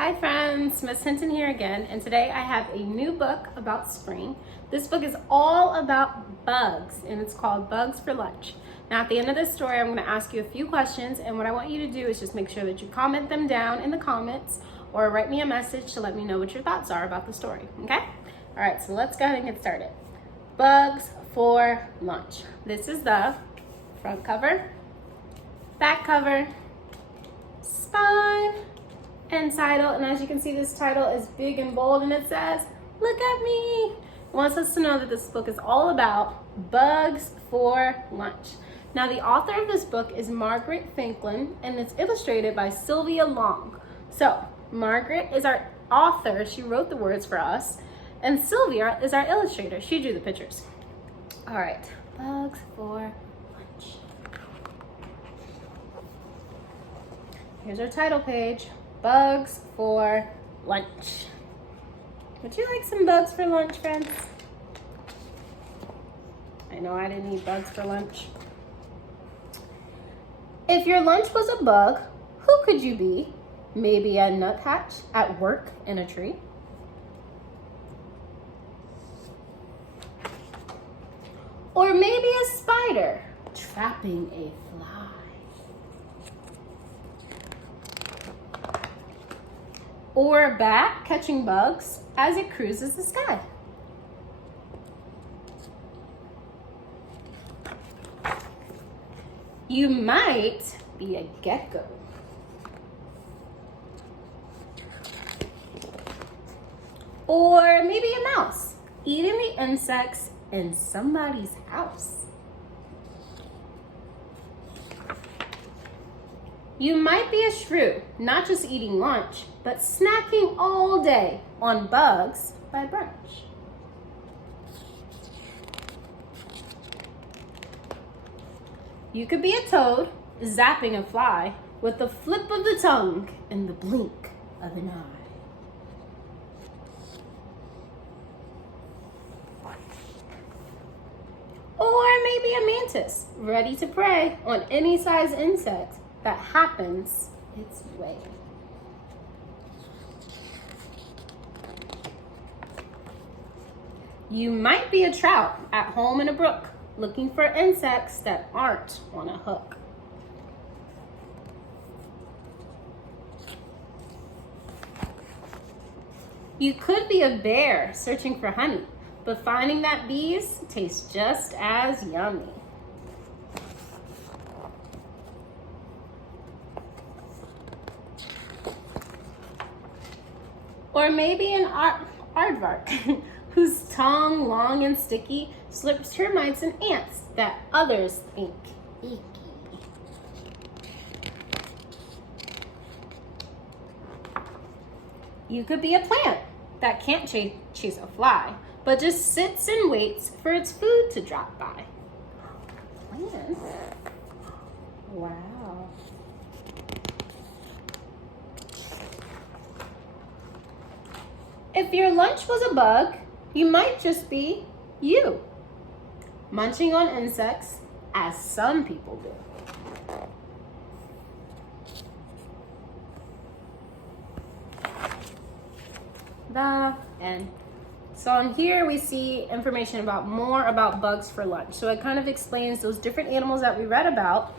Hi friends, Miss Hinton here again, and today I have a new book about spring. This book is all about bugs, and it's called Bugs for Lunch. Now at the end of this story, I'm going to ask you a few questions, and what I want you to do is just make sure that you comment them down in the comments or write me a message to let me know what your thoughts are about the story, okay? All right, so let's go ahead and get started. Bugs for Lunch. This is the front cover, back cover, spine, and title. And as you can see, this title is big and bold, and it says, "Look at me." It wants us to know that this book is all about bugs for lunch. Now, the author of this book is Margaret Franklin, and it's illustrated by Sylvia Long. So, Margaret is our author. She wrote the words for us, and Sylvia is our illustrator. She drew the pictures. All right, bugs for lunch. Here's our title page. Bugs for lunch. Would you like some bugs for lunch, friends? I know I didn't eat bugs for lunch. If your lunch was a bug, who could you be? Maybe a nuthatch at work in a tree? Or maybe a spider trapping a fly? Or a bat catching bugs as it cruises the sky? You might be a gecko. Or maybe a mouse eating the insects in somebody's house. You might be a shrew, not just eating lunch, but snacking all day on bugs by brunch. You could be a toad, zapping a fly with the flip of the tongue and the blink of an eye. Or maybe a mantis, ready to prey on any size insect that happens its way. You might be a trout at home in a brook, looking for insects that aren't on a hook. You could be a bear searching for honey, but finding that bees taste just as yummy. Or maybe an aardvark whose tongue, long and sticky, slips termites and ants that others think icky. You could be a plant that can't chase a fly, but just sits and waits for its food to drop by. Plant? Wow. If your lunch was a bug, you might just be you, munching on insects, as some people do. The end. So on here we see information more about bugs for lunch. So it kind of explains those different animals that we read about,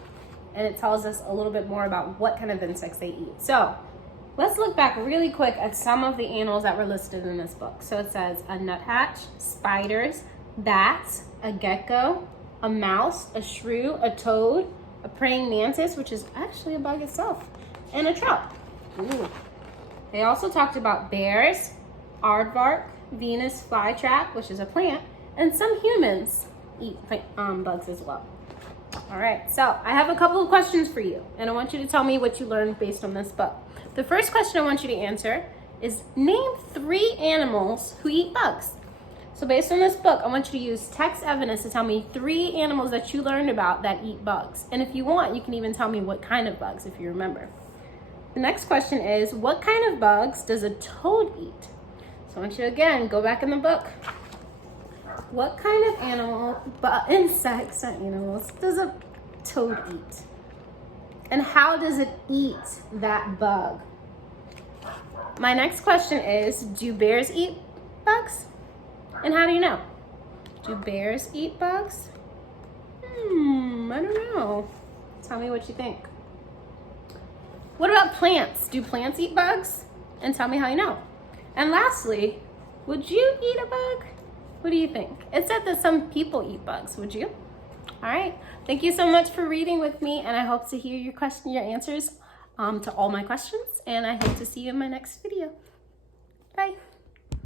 and it tells us a little bit more about what kind of insects they eat. So let's look back really quick at some of the animals that were listed in this book. So it says a nuthatch, spiders, bats, a gecko, a mouse, a shrew, a toad, a praying mantis, which is actually a bug itself, and a trout. Ooh. They also talked about bears, aardvark, Venus flytrap, which is a plant, and some humans eat bugs as well. All right, so I have a couple of questions for you, and I want you to tell me what you learned based on this book. The first question I want you to answer is name 3 animals who eat bugs. So based on this book, I want you to use text evidence to tell me 3 animals that you learned about that eat bugs. And if you want, you can even tell me what kind of bugs, if you remember. The next question is, what kind of bugs does a toad eat? So I want you to, again, go back in the book. What kind of insects, not animals, does a toad eat? And how does it eat that bug? My next question is, do bears eat bugs? And how do you know? Do bears eat bugs? I don't know. Tell me what you think. What about plants? Do plants eat bugs? And tell me how you know. And lastly, would you eat a bug? What do you think? It said that some people eat bugs. Would you? All right. Thank you so much for reading with me, and I hope to hear your answers to all my questions, and I hope to see you in my next video. Bye.